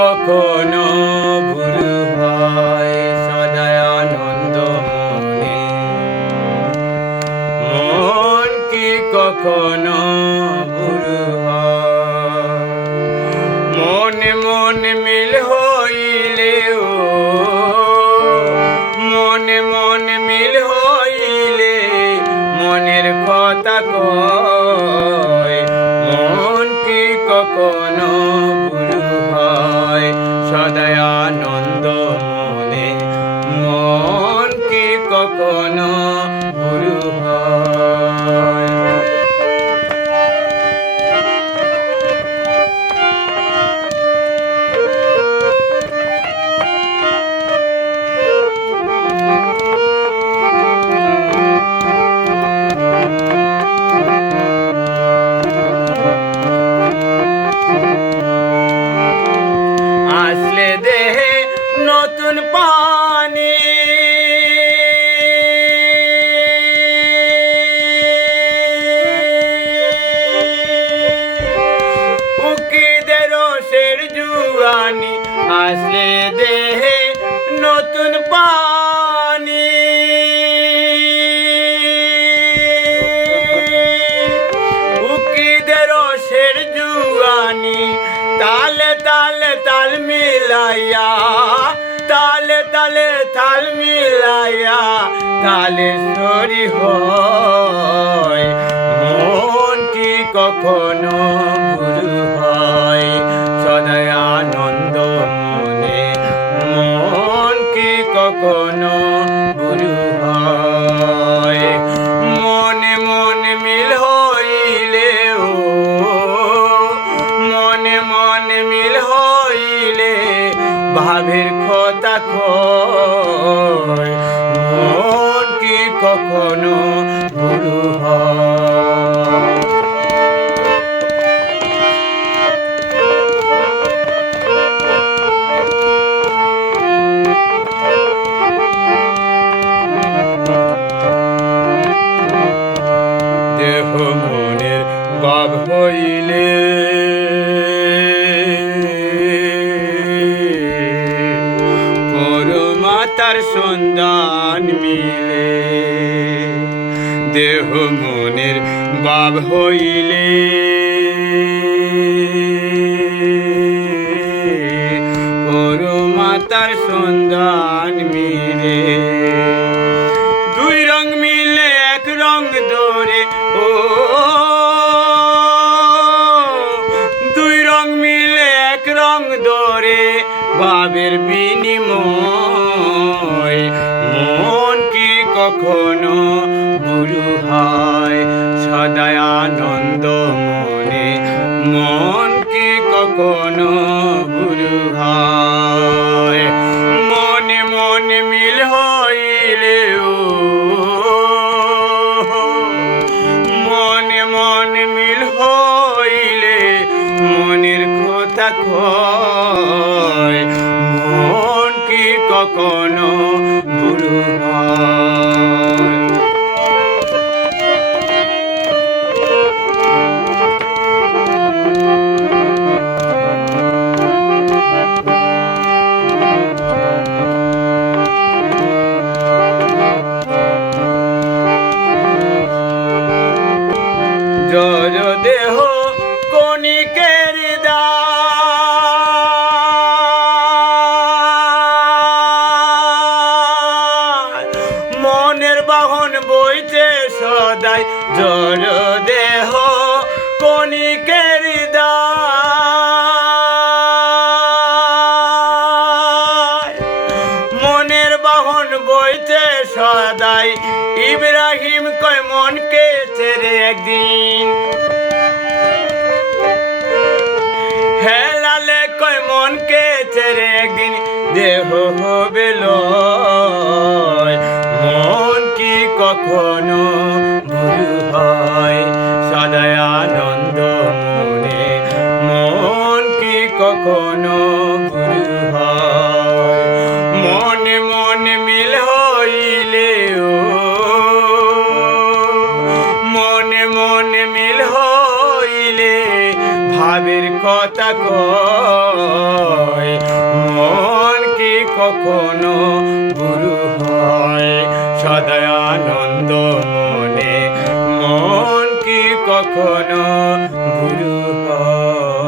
কখনো ভুল হয় সদাই আনন্দ মনে, মন কি কখনো ভুল হয়। মনে মনে মিল হইলেও, মনে মনে মিল হইলে মনের কথা কয়, মন কি কখনো ভুল হয় সদাই আনন্দ মনে, মন কি কখনো ভুল হয়। আসলে দেহে নতুন পানি, উকিদের রসের জুয়ানি, আসলে দেহে নতুন পানি, উকিদের রসের জুয়ানি, তালে তালে তাল মিলাইয়া, তালে তালে তাল মিলাইয়া তালে সরি হয়, মন কি কখনো ভুল হয় সদাই আনন্দ মনে, মন কি কখনো ভুল হয়। মনে মনে মিল হইলেও, মনে মনে মিল হইলে ভাবের কথা কয়, মন কি কখনো ভুল হয়। দেহ মনের ভাব হইলে পরমাত্মার সন্ধান মিলে, দেহ মনের ভাব হইলে পরমাত্মার সন্ধান মিলে। দুই রং মিলে এক রং ধরে, ও দুই রং মিলে এক রং ধরে ভাবের বিনিময়, মন কি কখনো ভুল হয় সদাই আনন্দ মনে, মন কি কখনো ভুল হয়। মনে মনে মিল হইলেও, মনে মনে মিল হইলে মনের কথা কয়, মন কি কখনো ভুল হয়। জড় দেহ কণিকের দায়, মনের বাহন বইছে সদাই জড় দেহ কণিকের দায়, মনের বাহন বইছে সদাই। ইব্রাহিম কয় মনকে ছেড়ে একদিন, হেলালে কয় মনকে ছেড়ে একদিন দেহ হবে লয়, মন কি কখনো ভুল হয় সদাই আনন্দ মনে, মন কি কখনো ভুল হয়। মনে মনে মিল হইলেও, মনে মনে মিল হইলে ভাবের কথা হয়, মন কি কখনো গুরু হয়? সদা আনন্দ মনে মন কি কখনো গুরু হয়?